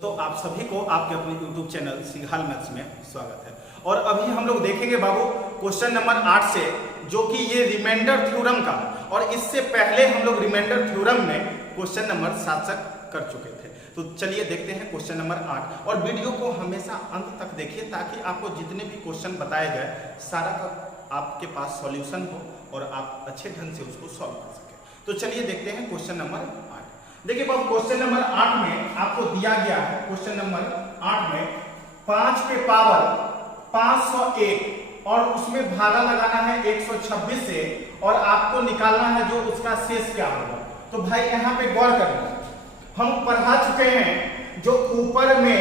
तो आप सभी को आपके अपने YouTube चैनल सिंघाल मैथ्स में स्वागत है। और अभी हम लोग देखेंगे बाबू क्वेश्चन नंबर 8 से, जो कि ये रिमाइंडर थ्योरम का, और इससे पहले हम लोग रिमाइंडर थ्योरम में क्वेश्चन नंबर 7 तक कर चुके थे। तो चलिए देखते हैं क्वेश्चन नंबर 8, और वीडियो को हमेशा अंत तक देखिए ताकि आपको जितने भी क्वेश्चन बताए जाए सारा का आपके पास सॉल्यूशन हो और आप अच्छे ढंग से उसको सॉल्व कर सकें। तो चलिए देखते हैं क्वेश्चन नंबर 8। देखिए बाबू क्वेश्चन नंबर 8 में आपको दिया गया है, क्वेश्चन नंबर 8 में 5 पे पावर 501 और उसमें भागा लगाना है 126 से, और आपको निकालना है जो उसका शेष क्या होगा। तो भाई यहाँ पे गौर करना, हम पढ़ा चुके हैं जो ऊपर में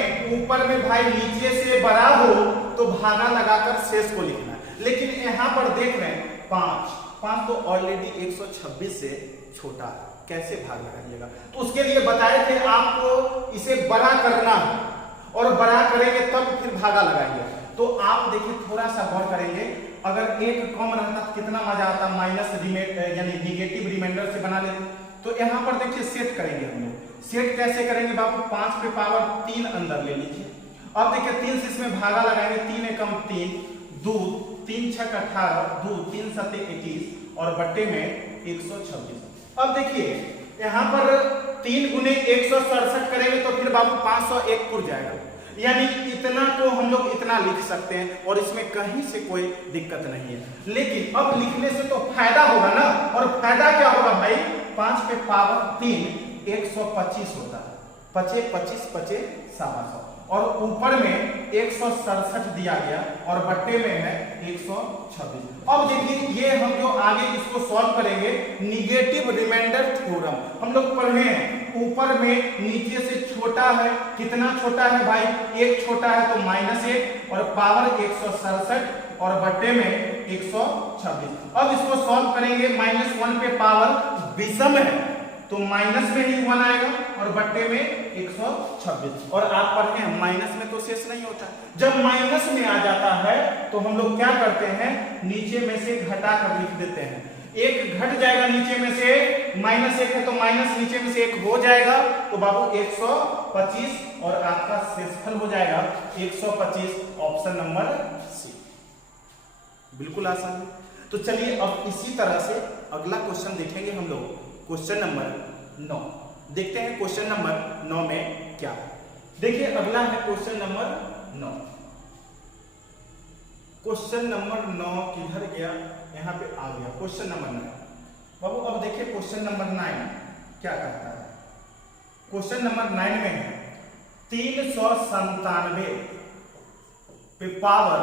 भाई नीचे से बड़ा हो तो भागा लगाकर शेष को लिखना है। लेकिन यहाँ पर देख रहे हैं 5 तो ऑलरेडी 126 से छोटा है, कैसे भाग लगाइएगा। तो उसके लिए बताए थे आपको इसे बड़ा करना है, और बड़ा करेंगे तब फिर भागा लगाएंगे। तो आप देखिए थोड़ा सा गौर करेंगे, अगर एक कम रहता तो कितना मजा आता, माइनस यानी निगेटिव रिमाइंडर से बना लेते। तो यहाँ पर देखिए सेट करेंगे हम लोग। सेट कैसे करेंगे बाबू, 5 पे पावर 3 अंदर ले लीजिए। अब देखिए 3 से इसमें भागा लगाएंगे, 3 एकम 3, 2 3 6 18, 2 3 7 21 और बट्टे में 126। अब देखिए यहाँ पर 3 गुने 167 करेंगे तो फिर बाबू 501 पुर जाएगा, यानी इतना तो हम लोग इतना लिख सकते हैं और इसमें कहीं से कोई दिक्कत नहीं है। लेकिन अब लिखने से तो फायदा होगा ना, और फायदा क्या होगा भाई, 5 पे पावर 3 125 होता है, 25 25 25 700, और ऊपर में 167 दिया गया और बट्टे में है 126। अब देखिए ये हम जो आगे इसको सॉल्व करेंगे, निगेटिव रिमाइंडर थ्योरम हम लोग पढ़े हैं। ऊपर में नीचे से छोटा है, कितना छोटा है भाई, 1 छोटा है तो -1, और पावर 167 और बट्टे में 126। अब इसको सॉल्व करेंगे, -1 पे पावर विषम है तो माइनस में ही 1 आएगा और बट्टे में 126। और आप पढ़ते हैं माइनस में तो शेष नहीं होता, जब माइनस में आ जाता है तो हम लोग क्या करते हैं, नीचे में से घटा कर लिख देते हैं। 1 घट जाएगा नीचे में से, -1 है तो माइनस नीचे में से 1 हो जाएगा, तो बाबू 125 और आपका शेषफल हो जाएगा 125, ऑप्शन नंबर सी। बिल्कुल आसान है। तो चलिए अब इसी तरह से अगला क्वेश्चन देखेंगे हम लोग, क्वेश्चन नंबर 9। देखते हैं क्वेश्चन नंबर 9 में क्या है। देखिए अगला है क्वेश्चन नंबर 9। क्वेश्चन नंबर 9 किधर गया, यहाँ पे आ गया क्वेश्चन नंबर 9। बाबू अब देखिए क्वेश्चन नंबर 9 क्या कहता है। क्वेश्चन नंबर 9 में है 397 पे पावर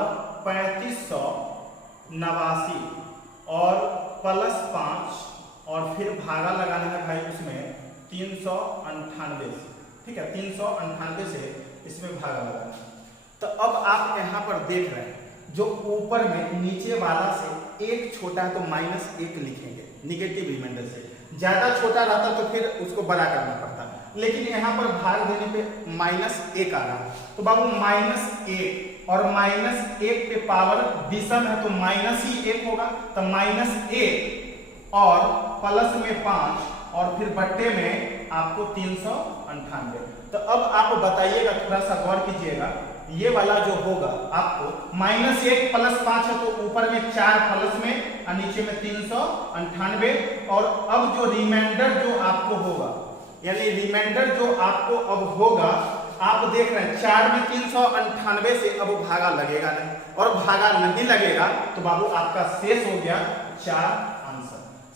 3589 और +5 और फिर भागा लगाना है भाई उसमें 398 से, ठीक है, 398 से इसमें भागा लगाना। तो अब आप यहाँ पर देख रहे हैं जो ऊपर में नीचे वाला से 1 छोटा है तो -1 लिखेंगे निगेटिव रिमाइंडर से, ज्यादा छोटा रहता तो फिर उसको बड़ा करना पड़ता, लेकिन यहाँ पर भाग देने पे -1 आ रहा है। तो बाबू -1 और -1 पे पावर विषम है तो -1 होगा, तो -1 और प्लस में 5 और फिर बट्टे में आपको 398। तो अब आप बताइएगा, थोड़ा सा गौर कीजिएगा, ये वाला जो होगा आपको -1 + 5 है तो ऊपर में 4 प्लस में और नीचे में 398। और अब जो रिमाइंडर जो आपको होगा, यानी रिमाइंडर जो आपको अब होगा, आप देख रहे हैं 4 में 398 से अब भागा लगेगा नहीं, और भागा नहीं लगेगा तो बाबू आपका शेष हो गया 4,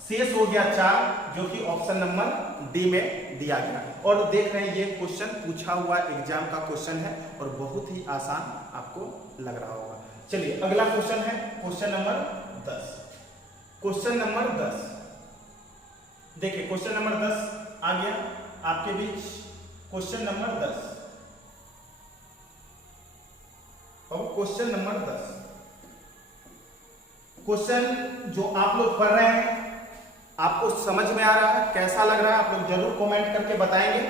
शेष हो गया 4, जो कि ऑप्शन नंबर डी में दिया गया। और देख रहे हैं ये क्वेश्चन पूछा हुआ एग्जाम का क्वेश्चन है और बहुत ही आसान आपको लग रहा होगा। चलिए अगला क्वेश्चन है क्वेश्चन नंबर 10। क्वेश्चन नंबर 10 देखिए, क्वेश्चन नंबर 10 आ गया आपके बीच। क्वेश्चन नंबर 10, अब क्वेश्चन नंबर 10 क्वेश्चन जो आप लोग पढ़ रहे हैं, आपको समझ में आ रहा है, कैसा लग रहा है, आप लोग जरूर कमेंट करके बताएंगे।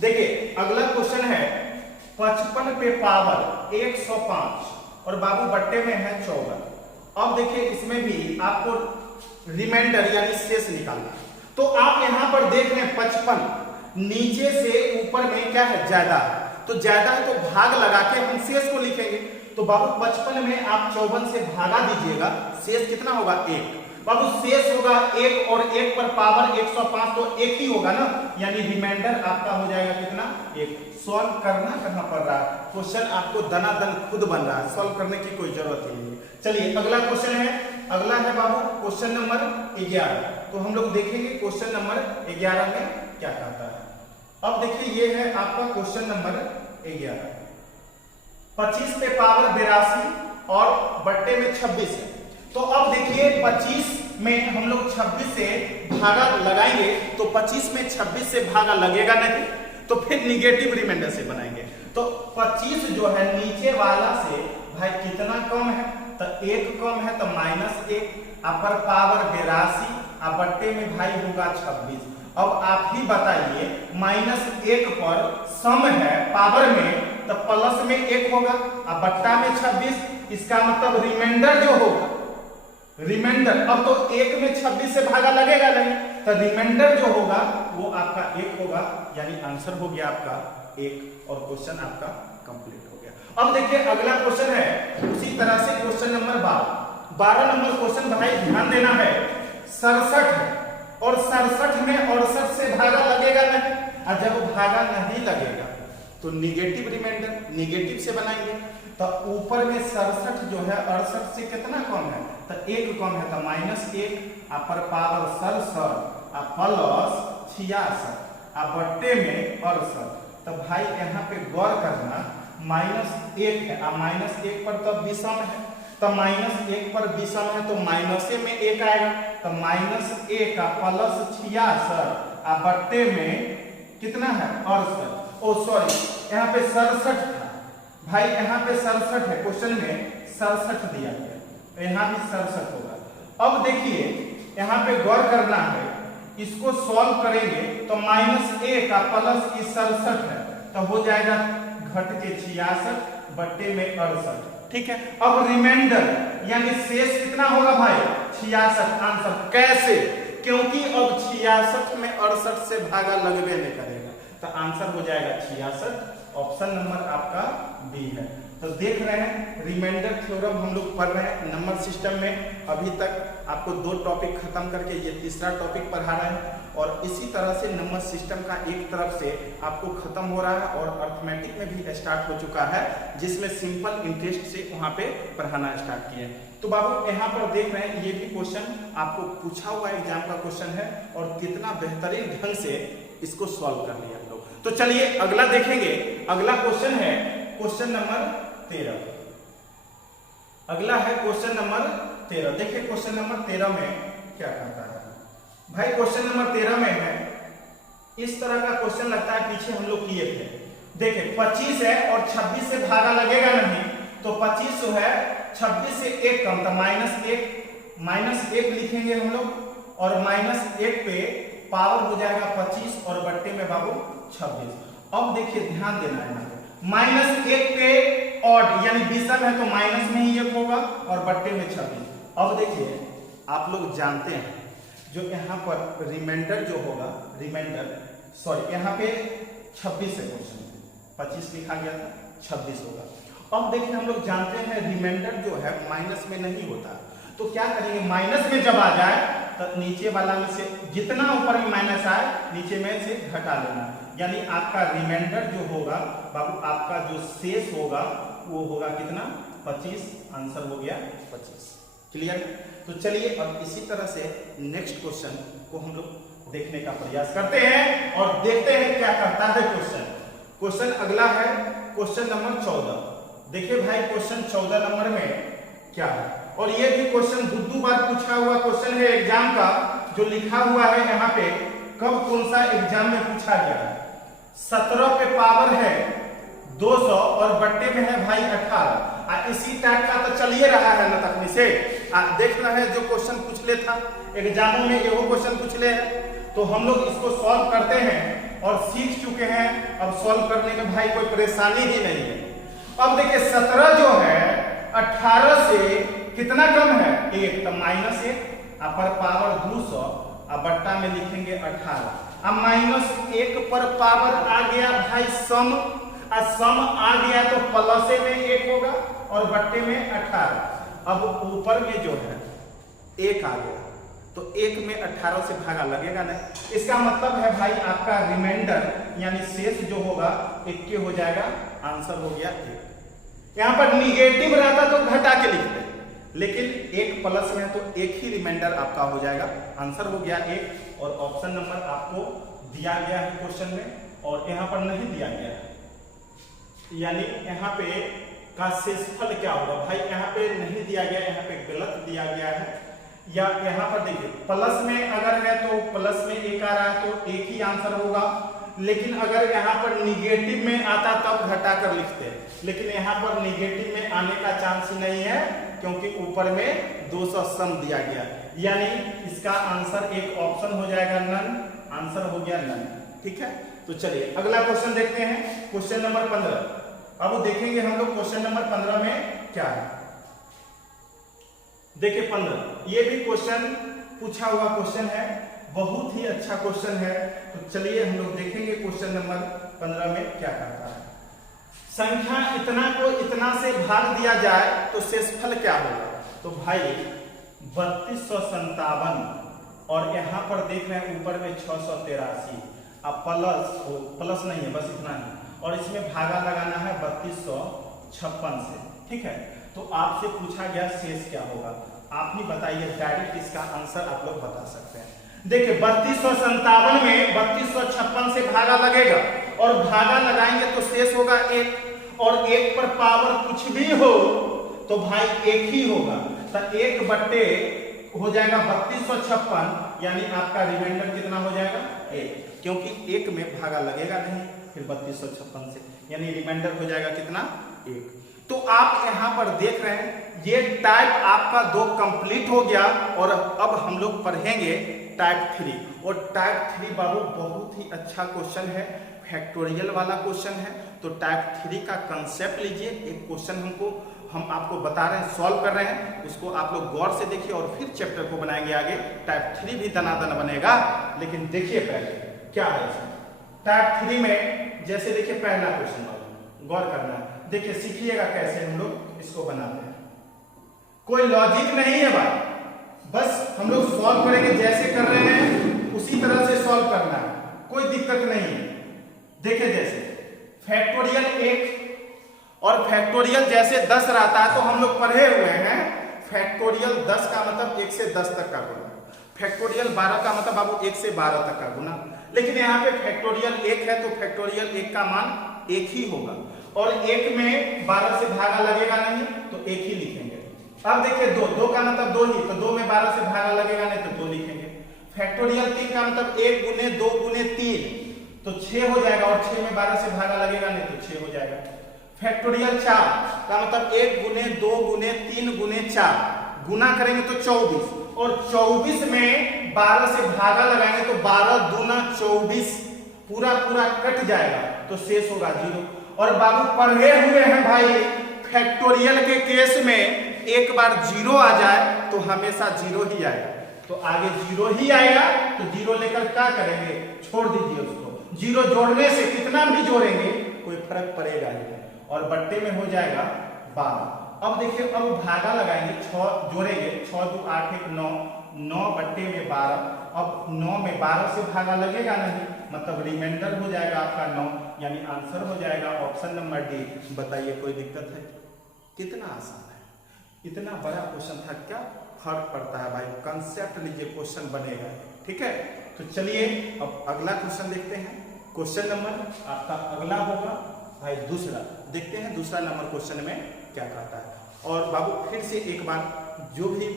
देखिए अगला क्वेश्चन है 55 पे पावर 105 और बाबू बट्टे में है 14। अब देखिए इसमें भी आपको रिमाइंडर यानी शेष निकालना है। तो आप यहां पर देख रहे हैं 55 नीचे से ऊपर में क्या है ज्यादा, तो ज्यादा है तो भाग लगा के हम शेष को लिखेंगे। तो बाबू 55 में आप 54 से भागा दीजिएगा, शेष कितना होगा 1। बाबू शेष होगा 1 और 1 पर पावर 105 तो 1 ही होगा ना, यानी रिमाइंडर आपका हो जाएगा कितना 1। सॉल्व करना कहां पड़ रहा है, क्वेश्चन आपको दनादन खुद बन रहा है, सॉल्व करने की कोई जरूरत ही नहीं है। चलिए अगला क्वेश्चन है, अगला है बाबू क्वेश्चन नंबर 11। तो हम लोग देखेंगे क्वेश्चन नंबर 11 में क्या कहता है। अब देखिए ये है आपका क्वेश्चन नंबर 11। 25 पे पावर 82 और बट्टे में 26 है। तो अब देखिए 25 में हम लोग 26 से भागा लगाएंगे, तो 25 में 26 से भागा लगेगा नहीं, तो फिर निगेटिव रिमाइंडर से बनाएंगे। तो 25 जो है नीचे वाला से भाई कितना कम है, तो 1 कम है तो -1, अपर पावर 82 और बट्टे में भाई होगा 26। अब आप ही बताइए -1 पर सम है पावर में तो प्लस में 1 होगा और बट्टा में 26, इसका मतलब रिमाइंडर जो होगा, रिमाइंडर अब तो 1 में 26 से भागा लगेगा नहीं, तो रिमाइंडर जो होगा वो आपका 1 होगा, यानी आंसर हो गया आपका 1 और क्वेश्चन आपका कंप्लीट हो गया। अब देखिए अगला क्वेश्चन है उसी तरह से क्वेश्चन नंबर 12 नंबर क्वेश्चन भाई ध्यान देना है, 67 है और 67 में 68 से भागा लगेगा नहीं, और जब भागा नहीं लगेगा तो निगेटिव रिमाइंडर निगेटिव से बनाएंगे। तो ऊपर में 67 जो है 68 से कितना कम है, तो 1 कम है तो -1, अपर पावर 67 और प्लस 66 और बट्टे में 68। तो भाई यहाँ पे गौर करना -1 है और -1 पर तो विषम है, तो -1 पर विषम है तो माइनसे में 1 आएगा, तो -1 का प्लस 66 और बट्टे में कितना है 68। ओ सॉरी यहाँ पे 67 था भाई, यहाँ पे 67 है, क्वेश्चन में 67 दिया गया, तो यहाँ भी 67 होगा। अब देखिए यहाँ पे गौर करना है, इसको सॉल्व करेंगे तो -1 का प्लस 67 है तो हो जाएगा घट के 66 बट्टे में 68, ठीक है। अब रिमाइंडर यानी शेष कितना होगा भाई 66, आंसर कैसे, क्योंकि अब 66 में 68 से भागा लगबे नहीं करेगा, तो आंसर हो जाएगा 66, ऑप्शन नंबर आपका बी है। तो देख रहे हैं रिमाइंडर थ्योरम हम लोग पढ़ रहे हैं नंबर सिस्टम में, अभी तक आपको 2 टॉपिक खत्म करके ये तीसरा टॉपिक पढ़ा रहे हैं, और इसी तरह से नंबर सिस्टम का एक तरफ से आपको खत्म हो रहा है और अर्थमेटिक में भी स्टार्ट हो चुका है, जिसमें सिंपल इंटरेस्ट से वहां पे पढ़ाना स्टार्ट किए। तो बाबू यहाँ पर देख रहे हैं ये भी क्वेश्चन आपको पूछा हुआ एग्जाम का क्वेश्चन है, और कितना बेहतरीन ढंग से इसको सॉल्व कर लिया हम लोग। तो चलिए अगला देखेंगे, अगला क्वेश्चन है क्वेश्चन नंबर 13। अगला है क्वेश्चन नंबर 13। देखिए क्वेश्चन नंबर 13 में क्या कहता है भाई। क्वेश्चन नंबर 13 में है इस तरह का क्वेश्चन, लगता है पीछे हम लोग किए थे। देखिए 25 है और 26 से भागा लगेगा नहीं, तो 25 जो है 26 से 1 कम, तो -1 लिखेंगे हम लोग, और -1 पे पावर हो जाएगा 25 और बट्टे में बाबू 26। अब देखिए ध्यान देना है, -1 पे ऑड यानी विषम है तो माइनस में ही 1 होगा और बट्टे में 26। अब देखिए आप लोग जानते हैं जो यहाँ पर रिमाइंडर जो होगा, रिमाइंडर सॉरी यहाँ पे 26 है क्वेश्चन, 25 लिखा गया था 26 होगा। अब देखिए हम लोग जानते हैं रिमाइंडर जो है माइनस में नहीं होता, तो क्या करेंगे माइनस में जब आ जाए तो नीचे वाला में से जितना ऊपर में माइनस आए नीचे में से घटा लेना, यानी आपका रिमाइंडर जो होगा बाबू, आपका जो शेष होगा वो होगा कितना 25, आंसर हो गया 25। क्लियर। तो चलिए अब इसी तरह से नेक्स्ट क्वेश्चन को हम लोग देखने का प्रयास करते हैं और देखते हैं क्या करता है क्वेश्चन। क्वेश्चन अगला है क्वेश्चन नंबर 14। देखिए भाई क्वेश्चन 14 नंबर में क्या है, और ये भी क्वेश्चन दो बार पूछा हुआ क्वेश्चन है एग्जाम का, जो लिखा हुआ है यहाँ पे कब कौन सा एग्जाम में पूछा गया है। 17 पे पावर है 200 और बट्टे में है भाई 18। इसी टाइप का तो चलिए रहा है ना तकनी से देख रहे हैं, जो क्वेश्चन पूछ ले था एग्जामों में ये वो क्वेश्चन पूछ ले है, तो हम लोग इसको सॉल्व करते हैं और सीख चुके हैं, अब सॉल्व करने में भाई कोई परेशानी ही नहीं है। अब देखिए 17 जो है 18 से कितना कम है 1, तो -1, अपर पावर 200 और बट्टा में लिखेंगे 18। अब -1 पर पावर आ गया भाई सम, सम आ गया तो प्लसे में 1 होगा और बट्टे में 18। अब ऊपर में जो है 1 आ गया तो 1 में 18 से भागा लगेगा नहीं। इसका मतलब है भाई आपका रिमाइंडर यानी शेष जो होगा 1 हो जाएगा, आंसर हो गया 1। यहां पर निगेटिव रहता तो घटा के लिखते, लेकिन 1 प्लस में तो 1 ही रिमाइंडर आपका हो जाएगा, आंसर हो गया 1। और ऑप्शन नंबर आपको दिया गया है क्वेश्चन में और यहाँ पर नहीं दिया गया है, यानी यहाँ पे का शेषफल क्या होगा भाई, यहाँ पे नहीं दिया गया, यहाँ पे गलत दिया गया है। या यहाँ पर देखिए प्लस में अगर है तो प्लस में 1 आ रहा है तो 1 ही आंसर होगा, लेकिन अगर यहाँ पर निगेटिव में आता तब घटा कर लिखते हैं, लेकिन यहाँ पर निगेटिव में आने का चांस नहीं है क्योंकि ऊपर में 200 सम दिया गया, यानी इसका आंसर एक ऑप्शन हो जाएगा नन, आंसर हो गया नन। ठीक है, तो चलिए अगला क्वेश्चन देखते हैं, क्वेश्चन नंबर 15। अब देखेंगे हम लोग क्वेश्चन नंबर 15 में क्या है। देखिए 15 ये भी क्वेश्चन पूछा हुआ क्वेश्चन है, बहुत ही अच्छा क्वेश्चन है। तो चलिए हम लोग देखेंगे क्वेश्चन नंबर 15 में क्या कहता है। संख्या इतना को इतना से भाग दिया जाए तो शेषफल क्या होगा। तो भाई 3257 और यहाँ पर देख रहे हैं ऊपर में 683, अब प्लस नहीं है बस इतना ही, और इसमें भागा लगाना है 3256 से। ठीक है, तो आपसे पूछा गया शेष क्या होगा, आप ही बताइए, डायरेक्ट इसका आंसर आप लोग बता सकते हैं। देखिए 3257 में 3256 से भागा लगेगा और भागा लगाएंगे तो शेष होगा 1, और 1 पर पावर कुछ भी हो तो भाई 1 ही होगा, तो 1 बट्टे हो जाएगा 3256, यानी आपका रिमाइंडर कितना हो जाएगा 1, क्योंकि 1 में भागा लगेगा नहीं फिर 3256 से, यानी रिमाइंडर हो जाएगा कितना 1। तो आप यहाँ पर देख रहे हैं ये टाइप आपका 2 कंप्लीट हो गया, और अब हम लोग पढ़ेंगे टाइप 3। और टाइप 3 बाबू बहुत ही अच्छा क्वेश्चन है, फैक्टोरियल वाला क्वेश्चन है। तो टाइप 3 का कंसेप्ट लीजिए, एक क्वेश्चन हम आपको बता रहे हैं, सॉल्व कर रहे हैं, उसको आप लोग गौर से देखिए और फिर चैप्टर को बनाएंगे आगे। टाइप 3 भी दनादन बनेगा, लेकिन देखिए पहले क्या है इसमें। टाइप 3 में जैसे देखिए पहला क्वेश्चन गौर करना है, देखिए सीखिएगा कैसे हम लोग इसको बनाते हैं। कोई लॉजिक नहीं है भाई, बस हम लोग सॉल्व करेंगे, जैसे कर रहे हैं उसी तरह से सॉल्व करना है, कोई दिक्कत नहीं है। देखिए जैसे फैक्टोरियल 1 और फैक्टोरियल जैसे 10 रहता है तो हम लोग पढ़े हुए हैं, फैक्टोरियल 10 का मतलब 1 से 10 तक का गुना, फैक्टोरियल 12 का मतलब बाबू 1 से 12 तक का गुना। लेकिन यहाँ पे फैक्टोरियल 1 है तो फैक्टोरियल 1 का मान 1 ही होगा, और 1 में 12 से भागा लगेगा नहीं तो 1 ही लिखेंगे। अब देखिए 2 का मतलब 2 ही, तो 2 में 12 से भागा लगेगा नहीं तो 2 लिखेंगे। फैक्टोरियल 3 का मतलब 1 गुने 2 गुने 3 तो 6 हो जाएगा, और 6 में 12 से भागा लगेगा नहीं तो 6 हो जाएगा। फैक्टोरियल 4 का मतलब 1 गुने 2 गुने 3 गुने 4 गुना करेंगे तो 24, और 24 में 12 से भागा लगाएंगे तो 12 दूना 24 पूरा कट जाएगा तो शेष होगा 0। और बाबू पढ़े हुए हैं भाई फैक्टोरियल के केस में एक बार 0 आ जाए तो हमेशा 0 ही आएगा, तो आगे 0 ही आएगा, तो 0 लेकर क्या करेंगे, छोड़ दीजिए उसको। 0 जोड़ने से कितना भी जोड़ेंगे कोई फर्क पड़ेगा नहीं, और बट्टे में हो जाएगा 12। अब देखिए अब भागा लगाएंगे, 6 जोड़ेंगे, 6 2 8 1 9, 9 बट्टे में 12। अब 9 में 12 से भागा लगेगा नहीं, मतलब रिमाइंडर हो जाएगा आपका 9, यानी आंसर हो जाएगा ऑप्शन नंबर डी। बताइए कोई दिक्कत है, कितना आसान है, इतना बड़ा क्वेश्चन था, क्या फर्क पड़ता है भाई, कंसेप्ट लीजिए क्वेश्चन बनेगा। ठीक है, तो चलिए अब अगला क्वेश्चन देखते हैं। क्वेश्चन नंबर आपका अगला होगा भाई दूसरा, देखते हैं दूसरा नंबर क्वेश्चन में क्या कहता है। और बाबू फिर से एक बार, जो भी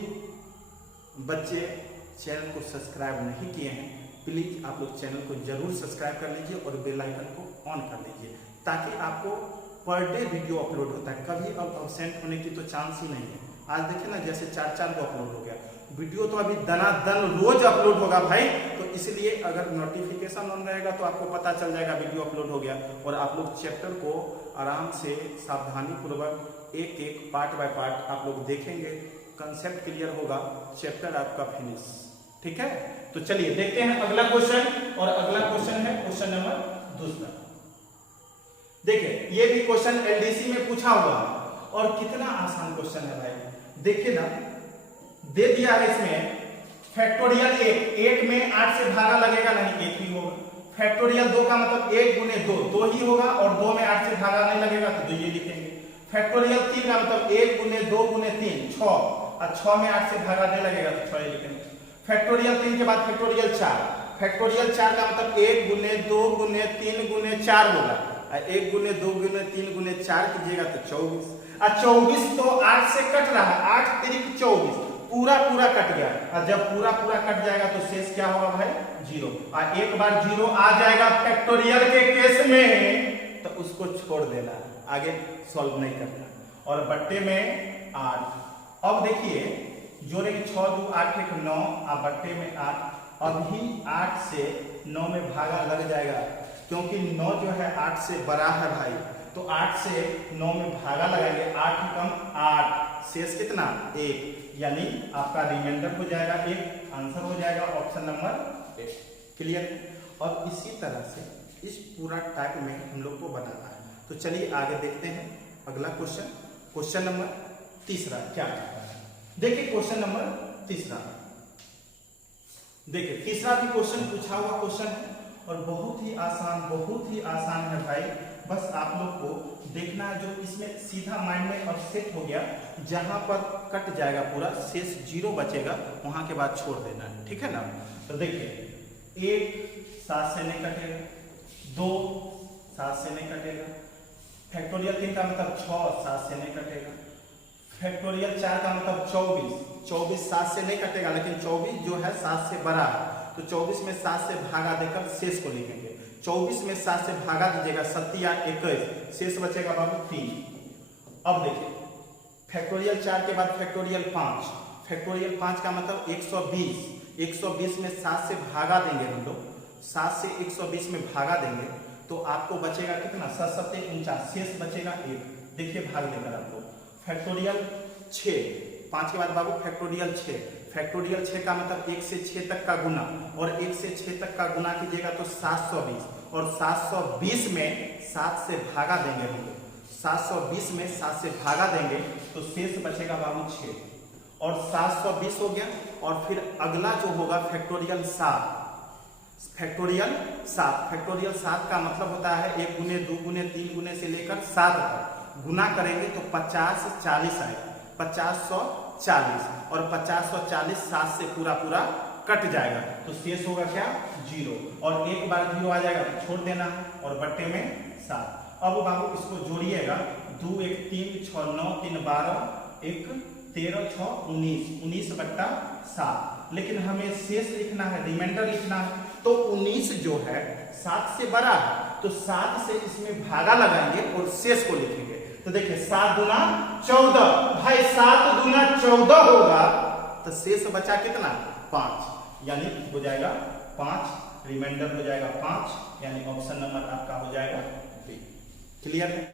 बच्चे चैनल को सब्सक्राइब नहीं किए हैं प्लीज आप लोग चैनल को जरूर सब्सक्राइब कर लीजिए और बेल आइकन को ऑन कर लीजिए, ताकि आपको पर डे वीडियो अपलोड होता है, कभी अब अब्सेंट होने की तो चांस ही नहीं है। आज देखिए ना जैसे 4 को अपलोड हो गया वीडियो, तो अभी दनादन रोज अपलोड होगा भाई, तो इसलिए अगर नोटिफिकेशन ऑन रहेगा तो आपको पता चल जाएगा वीडियो अपलोड हो गया, और आप लोग चैप्टर को आराम से सावधानी पूर्वक एक एक पार्ट बाय पार्ट आप लोग देखेंगे, कंसेप्ट क्लियर होगा, चैप्टर आपका फिनिश। ठीक है, तो चलिए देखते हैं अगला क्वेश्चन, और अगला क्वेश्चन है क्वेश्चन नंबर दूसरा। देखिए ये भी क्वेश्चन एलडीसी में पूछा हुआ और कितना आसान क्वेश्चन है भाई। देखिए ना, दे दिया है इसमें फैक्टोरियल 1 में 8 से भागा लगेगा नहीं, 1 ही होगा। फैक्टोरियल 2 का मतलब 1 गुने 2 ही होगा और 2 में 8 से भागा नहीं लगेगा तो 2 ये लिखेंगे। फैक्टोरियल 3 का मतलब 1 गुने 2 गुने 3 6 और 6 में 8 से भागा नहीं लगेगा तो 6 ये लिखेंगे। फैक्टोरियल 3 के बाद फैक्टोरियल 4, फैक्टोरियल 4 का मतलब 1 गुने 2 गुने 3 गुने 4 होगा। 1 गुने 2 गुने 3 गुने 4 कीजिएगा तो 24 और 24 तो 8 से कट रहा है, 8 तिरिक 24 पूरा कट गया। और जब पूरा कट जाएगा तो शेष क्या होगा भाई? 0। और एक बार 0 आ जाएगा फैक्टोरियल के केस में तो उसको छोड़ देना, आगे सॉल्व नहीं करना। और बट्टे में 8। अब देखिए जोड़ेंगे 6 2 8 1 9 और बट्टे में 8। अभी 8 से 9 में भागा लग जाएगा क्योंकि 9 जो है 8 से बड़ा है भाई, तो 8 से 9 में भागा लगाएंगे, 8 कम 8, शेष कितना? 1, यानी आपका रिमाइंडर हो जाएगा 1, आंसर हो जाएगा ऑप्शन नंबर 1। क्लियर? और इसी तरह से इस पूरा टाइप में हम लोग को बनाना है। तो चलिए आगे देखते हैं अगला क्वेश्चन, क्वेश्चन नंबर 3 क्या कहता है। देखिए क्वेश्चन नंबर 3, देखिए तीसरा भी क्वेश्चन पूछा हुआ क्वेश्चन है और बहुत ही आसान है भाई। बस आप लोग को देखना है, जो इसमें सीधा माइंड में अब सेट हो गया, जहां पर कट जाएगा पूरा शेष 0 बचेगा वहां के बाद छोड़ देना है, ठीक है ना। तो देखिए 1 7 से नहीं कटेगा, 2 7 से नहीं कटेगा, फैक्टोरियल 3 का मतलब 6 7 से नहीं कटेगा, फैक्टोरियल 4 का मतलब 24 7 से नहीं कटेगा, लेकिन 24 जो है 7 से बड़ा है तो 24 में 7 से भागा देकर शेष को लिखेंगे। 24 में 7 से भागा दीजिएगा, 7 या 21, शेष बचेगा बाबू 3। अब देखिए फैक्टोरियल 4 के बाद फैक्टोरियल 5, फैक्टोरियल 5 का मतलब 120 में 7 से भागा देंगे हम लोग, 7 से 120 में भागा देंगे तो आपको बचेगा कितना? 7 7 49, शेष बचेगा 1। देखिए भाग देकर आपको फैक्टोरियल 6, 5 के बाद बाबू फैक्टोरियल 6, फैक्टोरियल 6 का मतलब 1 से 6 तक का गुना, और 1 से 6 तक का गुना कीजिएगा तो 720, और 720 में 7 से भागा देंगे हम लोग, 720 में 7 से भागा देंगे तो शेष बचेगा बाबू 6, और 720 हो गया। और फिर अगला जो होगा फैक्टोरियल 7, फैक्टोरियल 7 का मतलब होता है 1 गुने 2 गुने 3 गुने से लेकर 7 तक गुना करेंगे तो 50 40 आएगा, 50 और 50 7 से पूरा कट जाएगा तो शेष होगा क्या? 0। और एक बार 0 आ जाएगा तो छोड़ देना और बट्टे में 7। अब बाबू इसको जोड़िएगा, 2 1 3 6 9 3 12 1 13 6 19 बट्टा 7, लेकिन हमें शेष लिखना है, रिमाइंडर लिखना है। तो 19 जो है 7 से बड़ा है तो 7 से इसमें भागा लगाएंगे और शेष को लिखेंगे। तो देखिए 7 दूना 14, भाई 7 दूना 14 होगा तो शेष बचा कितना? 5, यानी हो जाएगा 5, रिमाइंडर हो जाएगा 5, यानी ऑप्शन नंबर आपका हो जाएगा बी। क्लियर है?